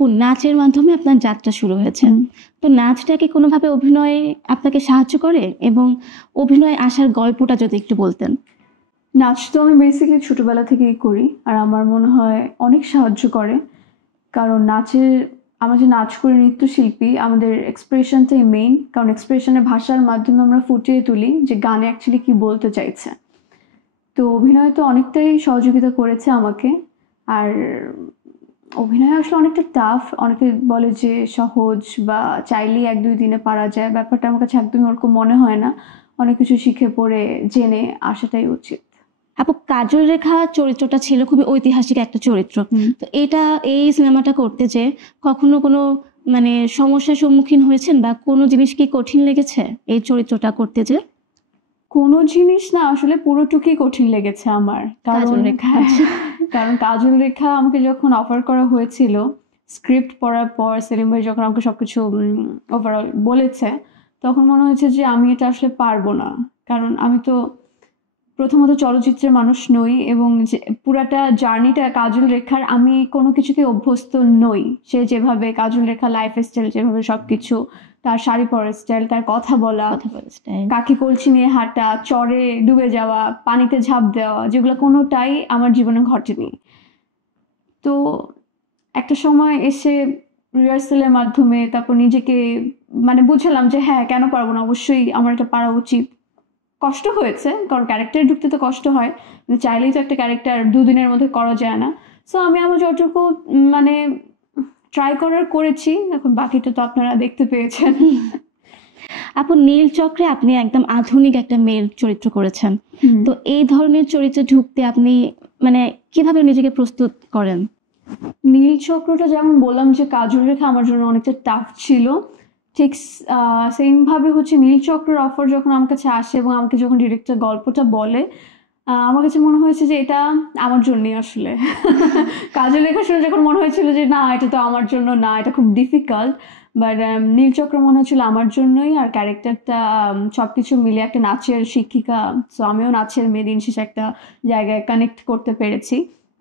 আপু নাচের মাধ্যমে আপনার যাত্রা শুরু হয়েছে, তো নাচটা কি কোনোভাবে অভিনয়ে আপনাকে সাহায্য করে, এবং অভিনয়ে আসার গল্পটা যদি একটু বলতেন। নাচ তো আমি বেসিক্যালি ছোটবেলা থেকেই করি, আর আমার মনে হয় অনেক সাহায্য করে। কারণ আমরা যে নাচ করি, নৃত্যশিল্পী, আমাদের এক্সপ্রেশনটাই মেইন। কারণ এক্সপ্রেশনের ভাষার মাধ্যমে আমরা ফুটিয়ে তুলি যে গানে অ্যাকচুয়ালি কি বলতে চাইছে। তো অভিনয় তো অনেকটাই সহযোগিতা করেছে আমাকে। আর অভিনয় আসলে অনেকটা টাফ। অনেকে বলে যে সহজ বা চাইলেই 1-2 দিনে পারা যায়, ব্যাপারটা আমার কাছে একদমই ওরকম মনে হয় না। অনেক কিছু শিখে পড়ে জেনে আসাটাই উচিত। আপু কাজল রেখা চরিত্রটা ছিল খুবই ঐতিহাসিক একটা চরিত্র, তো এই সিনেমাটা করতে যে কখনো কোনো মানে সমস্যার সম্মুখীন হয়েছেন, বা কোনো জিনিস কি কঠিন লেগেছে এই চরিত্রটা করতে যে? কোনো জিনিস না, আসলে পুরোটুকুই কঠিন লেগেছে আমার। কাজল রেখা। কারণ কাজল রেখা আমাকে যখন অফার করা হয়েছিল, স্ক্রিপ্ট পড়ার পর সেলিম ভাই যখন আমাকে সবকিছু ওভারঅল বলেছে, তখন মনে হয়েছে যে আমি এটা আসলে পারবো না। কারণ আমি তো প্রথমত চলচ্চিত্রের মানুষ নই, এবং যে পুরাটা জার্নিটা কাজল রেখার, আমি কোনো কিছুতে অভ্যস্ত নই। সে যেভাবে কাজল রেখা লাইফ স্টাইল, যেভাবে সবকিছু, তার শাড়ি পরার স্টাইল, তার কথা বলা স্টাইল, কাকি কলসি নিয়ে হাঁটা, চরে ডুবে যাওয়া, পানিতে ঝাঁপ দেওয়া, যেগুলো কোনোটাই আমার জীবনে ঘটেনি। তো একটা সময় এসে রিহার্সালের মাধ্যমে তারপর নিজেকে মানে বুঝলাম যে হ্যাঁ, কেন পারবো না, অবশ্যই আমার এটা পারা উচিত। কষ্ট হয়েছে, কারণ ক্যারেক্টারে ঢুকতে তো কষ্ট হয়, চাইলেই তো একটা ক্যারেক্টার 2 দিনের মধ্যে করা যায় না। সো আমি আমার যতটুকু মানে ট্রাই করেছি, এখন বাকিটা তো আপনারা দেখতে পেয়েছেন। আপু নীল চক্রে আপনি একদম আধুনিক একটা মেয়ের চরিত্র করেছেন, তো এই ধরনের চরিত্রে ঢুকতে আপনি মানে কিভাবে নিজেকে প্রস্তুত করেন? নীল চক্রটা যেমন বললাম যে কাজল রেখা আমার জন্য অনেকটা টাফ ছিল, ঠিক সেম ভাবে হচ্ছে নীল চক্রের অফার যখন আমার কাছে আসে এবং আমাকে যখন ডিরেক্টর গল্পটা বলে, আমার কাছে মনে হয়েছে যে এটা আমার জন্যই আসলে। কাজল রেখা শুনে যখন মনে হয়েছিল যে না, এটা তো আমার জন্য না, এটা খুব ডিফিকাল্ট, বাট নীলচক্র মনে হচ্ছিল আমার জন্যই। আর ক্যারেক্টারটা সবকিছু মিলে একটা নাচের শিক্ষিকা, সো আমিও নাচের মেয়ে, দিন শেষে একটা জায়গায় কানেক্ট করতে পেরেছি।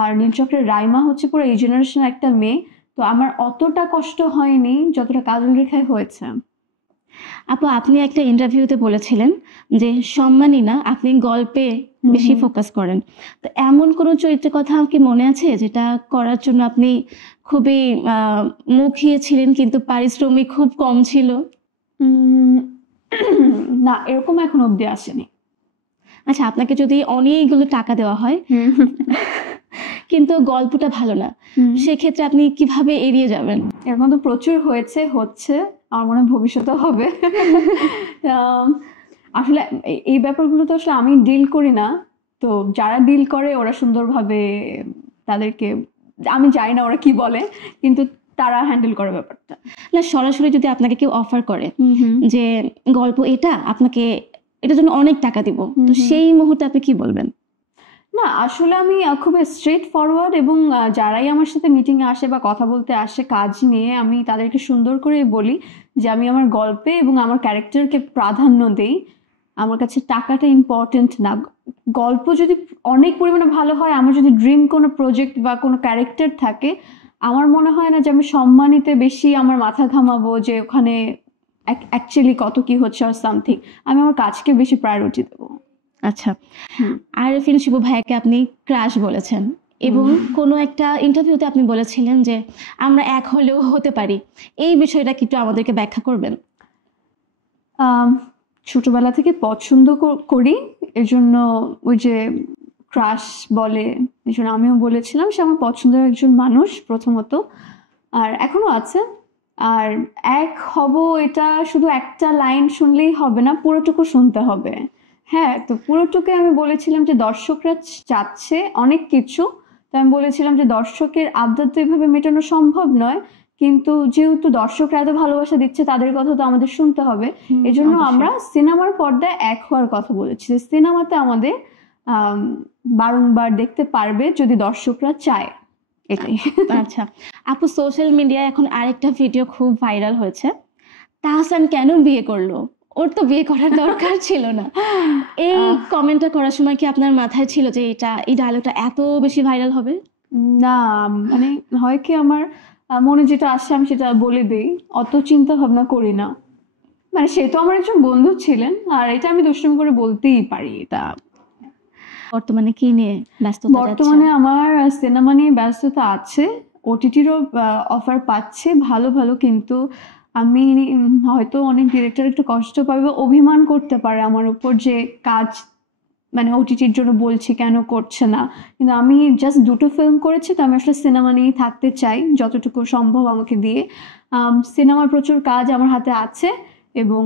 আর নীলচক্রের রাইমা হচ্ছে পুরো এই জেনারেশনের একটা মেয়ে, তো আমার অতটা কষ্ট হয়নি যতটা কাজল রেখায় হয়েছে। আপু আপনি একটা ইন্টারভিউতে বলেছিলেন যে সম্মানী না, আপনি গল্পে বেশি ফোকাস করেন, তো এমন কোনো চরিত্রের কথা কি মনে আছে যেটা করার জন্য আপনি খুবই মুখিয়ে ছিলেন কিন্তু পারিশ্রমিক খুব কম ছিল? না, এরকম এখন অব্দি আসেনি। আচ্ছা, আপনাকে যদি অনেকগুলো টাকা দেওয়া হয় কিন্তু গল্পটা ভালো না, সেক্ষেত্রে আপনি কিভাবে এড়িয়ে যাবেন? এরকম তো প্রচুর হচ্ছে, আমার মনে হয় ভবিষ্যতে হবে। আসলে এই ব্যাপারগুলো তো আসলে আমি ডিল করি না, তো যারা ডিল করে ওরা সুন্দরভাবে তাদেরকে, আমি জানি না ওরা কি বলে, কিন্তু তারা হ্যান্ডেল করে ব্যাপারটা। না, সরাসরি যদি আপনাকে কেউ অফার করে যে গল্প এটা, আপনাকে এটার জন্য অনেক টাকা দিব, তো সেই মুহূর্তে আপনি কি বলবেন? না, আসলে আমি খুব স্ট্রেট ফরওয়ার্ড, এবং যারাই আমার সাথে মিটিংয়ে আসে বা কথা বলতে আসে কাজ নিয়ে, আমি তাদেরকে সুন্দর করে বলি যে আমি আমার গল্পে এবং আমার ক্যারেক্টারকে প্রাধান্য দেই। আমার কাছে টাকাটা ইম্পর্টেন্ট না। গল্প যদি অনেক পরিমাণে ভালো হয়, আমার যদি ড্রিম কোনো প্রজেক্ট বা কোনো ক্যারেক্টার থাকে, আমার মনে হয় না যে আমি সম্মানিতে বেশি আমার মাথা ঘামাবো যে ওখানে অ্যাকচুয়ালি কত কি হচ্ছে আর সামথিং। আমি আমার কাজকে বেশি প্রায়োরিটি দেবো। আচ্ছা, আরেফিন শিবু ভাইয়াকে আপনি ক্রাশ বলেছেন, এবং কোনো একটা ইন্টারভিউতে আপনি বলেছিলেন যে আমরা এক হলেও হতে পারি, এই বিষয়টা কি একটু আমাদেরকে ব্যাখ্যা করবেন? ছোটবেলা থেকে পছন্দ করি, এজন্য ওই যে ক্রাশ বলে, এই জন্য আমিও বলেছিলাম সে আমার পছন্দের একজন মানুষ প্রথমত, আর এখনো আছে। আর এক হব, এটা শুধু একটা লাইন শুনলেই হবে না, পুরোটুকু শুনতে হবে। হ্যাঁ, তো পুরোটুকু আমি বলেছিলাম যে দর্শকরা চাচ্ছে অনেক কিছু, তো আমি বলেছিলাম যে দর্শকের আবদার তো এভাবে মেটানো সম্ভব নয়, কিন্তু যেহেতু দর্শকরা এত ভালোবাসা দিচ্ছে, তাদের কথা তো আমাদের শুনতে হবে। এজন্য আমরা সিনেমার পর্দায় এক হওয়ার কথা বলেছি। সিনেমাতে আমাদের বারংবার দেখতে পারবে যদি দর্শকরা চায়, এটাই। আচ্ছা আপু, সোশ্যাল মিডিয়ায় এখন আরেকটা ভিডিও খুব ভাইরাল হয়েছে, তাহসান কেন বিয়ে করলো, ওর তো বিয়ে করার দরকার ছিল না। এই কমেন্টটা করার সময় কি আপনার মাথায় ছিল যে এই ডায়লগটা এত বেশি ভাইরাল হবে? না, মানে হয় কি, আমার মনে যেটা আসে আমি সেটা বলে দিই, অত চিন্তা ভাবনা করি না। মানে সে তো আমার একজন বন্ধু ছিলেন, আর এটা আমি দুষ্টুমি করে বলতেই পারি। এটা বর্তমানে কি নিয়ে ব্যস্ততা যাচ্ছে? বর্তমানে আমার সিনেমা নিয়ে ব্যস্ততা আছে, ওটিটিরও অফার পাচ্ছে ভালো ভালো, কিন্তু আমি হয়তো অনেক ডিরেক্টর একটু কষ্ট পাবে বা অভিমান করতে পারে আমার উপর যে কাজ মানে ওটিটির জন্য বলছি কেন করছে না, কিন্তু আমি জাস্ট দুটো ফিল্ম করেছি, তো আমি আসলে সিনেমা নিয়েই থাকতে চাই যতটুকু সম্ভব আমাকে দিয়ে। সিনেমার প্রচুর কাজ আমার হাতে আছে, এবং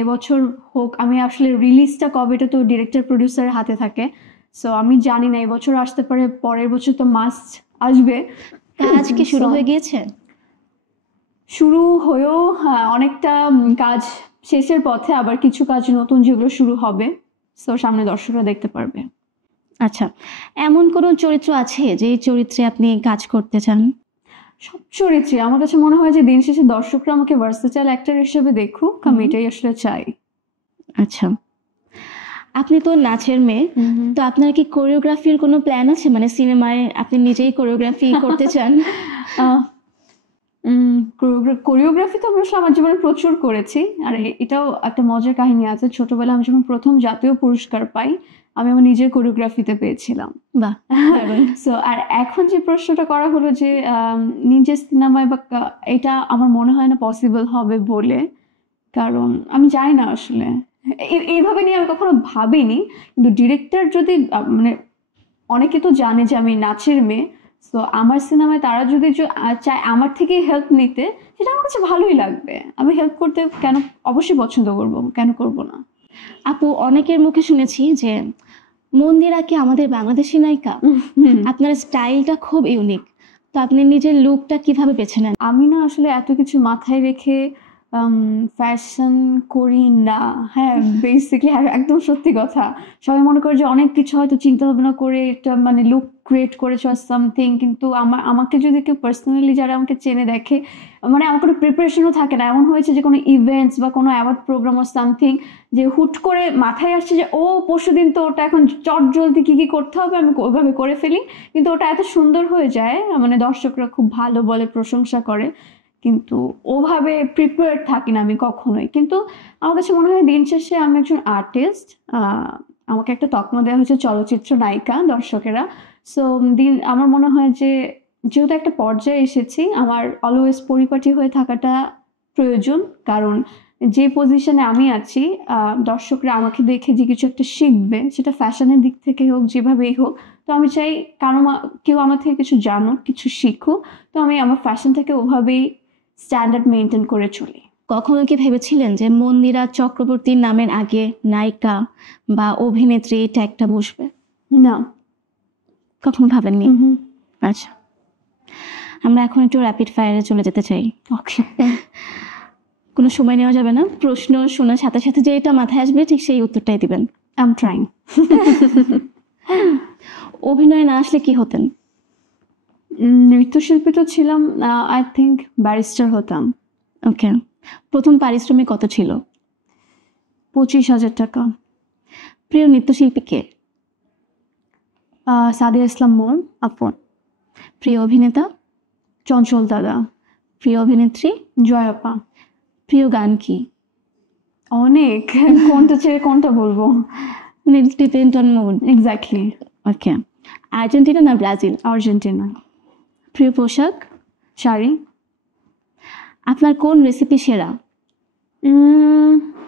এবছর হোক, আমি আসলে রিলিজটা কবে এটা তো ডিরেক্টর প্রডিউসারের হাতে থাকে, সো আমি জানি না এবছর আসতে পারে, পরের বছর তো মাস্ট আসবে। কাজ কি শুরু So, হয়ে গিয়েছে? শুরু হয়েও অনেকটা কাজ শেষের পথে, আবার কিছু কাজ নতুন যেগুলো শুরু হবে, সো সামনে দর্শকরা দেখতে পারবে। আচ্ছা, এমন কোনো চরিত্র আছে যে চরিত্রে আপনি কাজ করতে চান? সব চরিত্রে আমার কাছে মনে হয় যে দিন শেষে দর্শকরা আমাকে ভার্সেটাইল অ্যাক্টর হিসেবে দেখুক, আমি এটাই আসলে চাই। আচ্ছা, আপনি তো নাচের মেয়ে, তো আপনার কি কোরিওগ্রাফির কোনো প্ল্যান আছে? মানে সিনেমায় আপনি নিজেই কোরিওগ্রাফি করতে চান? কোরিওগ্রাফি তো অবশ্যই আমার জীবনে প্রচুর করেছি, আর এটাও একটা মজার কাহিনী আছে। ছোটবেলায় আমি যখন প্রথম জাতীয় পুরস্কার পাই, আমি আমার নিজের কোরিওগ্রাফিতে পেয়েছিলাম। বাহ, সো আর এখন যে প্রশ্নটা করা হলো যে নিজের সিনেমায় বা এটা আমার মনে হয় না পসিবল হবে বলে, কারণ আমি জানি না আসলে এইভাবে নিয়ে আমি কখনো ভাবিনি, কিন্তু ডিরেক্টর যদি মানে অনেকে তো জানে যে আমি নাচের মেয়ে, তো আমার সিনেমায় তারা যদি চায় আমার থেকে হেল্প নিতে, সেটা আমার কাছে ভালোই লাগবে। আমি হেল্প করতে কেন, অবশ্যই পছন্দ করব, কেন করব না। আপু, অনেকের মুখে শুনেছি যে মন্দিরা কি আমাদের বাংলাদেশি নায়িকা? আপনার স্টাইলটা খুব ইউনিক, তো আপনি নিজের লুকটা কিভাবে বেছে নেন? আমি না আসলে এত কিছু মাথায় রেখে ফ্যাশন করি না। হ্যাঁ, বেসিকলি একদম সত্যি কথা। সবাই মনে করে যে অনেক কিছু হয়তো চিন্তা ভাবনা করে একটা মানে লুক ক্রিয়েট করেছো আর সামথিং, কিন্তু আমাকে যদি কেউ পার্সোনালি যারা আমাকে চেনে দেখে, মানে আমার কোনো প্রিপারেশনও থাকে না। এমন হয়েছে যে কোনো ইভেন্টস বা কোনো অ্যাওয়ার্ড প্রোগ্রাম আর সামথিং, যে হুট করে মাথায় আসছে যে ও পরশুদিন তো ওটা এখন চট জলদি কি করতে হবে, আমি ওইভাবে করে ফেলি, কিন্তু ওটা এত সুন্দর হয়ে যায়, মানে দর্শকরা খুব ভালো বলে, প্রশংসা করে, কিন্তু ওভাবে প্রিপেয়ার্ড থাকি না আমি কখনোই। কিন্তু আমার কাছে মনে হয় দিন শেষে আমি একজন আর্টিস্ট, আমাকে একটা তকমা দেওয়া হয়েছে চলচ্চিত্র নায়িকা দর্শকেরা। সো আমার মনে হয় যে যেহেতু একটা পর্যায়ে এসেছি, আমার অলওয়েজ পরিপাটি হয়ে থাকাটা প্রয়োজন, কারণ যে পজিশনে আমি আছি দর্শকরা আমাকে দেখে যে কিছু একটা শিখবে, সেটা ফ্যাশনের দিক থেকে হোক, যেভাবেই হোক। তো আমি চাই কেউ আমার থেকে কিছু জানুক, কিছু শিখুক, তো আমি আমার ফ্যাশনটাকে ওভাবেই স্ট্যান্ডার্ড মেনটেন করে চলি। কখনো কি ভেবেছিলেন যে মন্দিরা চক্রবর্তীর নামের আগে নায়িকা বা অভিনেত্রী এটা একটা বসবে? না, কখনো ভাবেননি? আচ্ছা, আমরা এখন একটু র্যাপিড ফায়ারে চলে যেতে চাই। ওকে। কোনো সময় নেওয়া যাবে না, প্রশ্ন শোনার সাথে সাথে যে এটা মাথায় আসবে ঠিক সেই উত্তরটাই দিবেন। I am trying. অভিনয় না আসলে কি হতেন? নৃত্যশিল্পী তো ছিলাম, আই থিঙ্ক ব্যারিস্টার হতাম। ওকে, প্রথম পারিশ্রমিক কত ছিল? 25,000 টাকা। প্রিয় নৃত্যশিল্পী কে? সাদিয়া ইসলাম মোর আপন। প্রিয় অভিনেতা? চঞ্চল দাদা। প্রিয় অভিনেত্রী? জয়াপা। প্রিয় গান কি? অনেক, কোনটা ছেড়ে কোনটা বলবো। মানে depend on mood. Exactly. Okay, Argentina না ব্রাজিল? আর্জেন্টিনা। প্রিয় পোশাক? শাড়ি। আপনার কোন রেসিপি সেরা?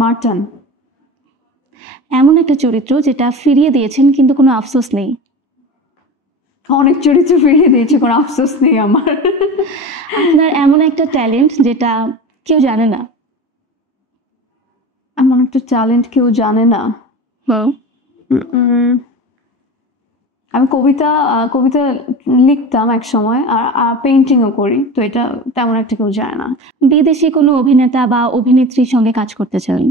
মাটন। এমন একটা চরিত্র যেটা ফিরিয়ে দিয়েছেন কিন্তু কোনো আফসোস নেই? অনেক চরিত্র ফিরিয়ে দিয়েছে, কোনো আফসোস নেই আমার। আপনার এমন একটা ট্যালেন্ট যেটা কেউ জানে না? এমন একটা ট্যালেন্ট কেউ জানে না? আমি কবিতা লিখতাম এক সময়, আর পেইন্টিংও করি, তো এটা তেমন একটা কেউ জানে না। বিদেশি কোনো অভিনেতা বা অভিনেত্রীর সঙ্গে কাজ করতে চান?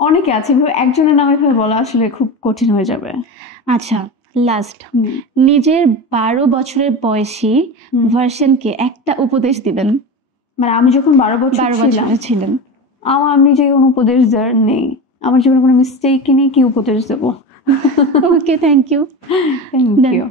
অনেকে আছে, একজনের নামে বলা আসলে খুব কঠিন হয়ে যাবে। আচ্ছা, লাস্ট, নিজের 12 বছরের বয়সী ভার্সনকে একটা উপদেশ দিবেন। মানে আমি যখন 12 বছর ছিলেন, আমার নিজে কোনো উপদেশ দেওয়ার নেই, আমার জীবনে কোনো মিস্টেক নেই, কি উপদেশ দেবো। Okay, thank you. Thank you.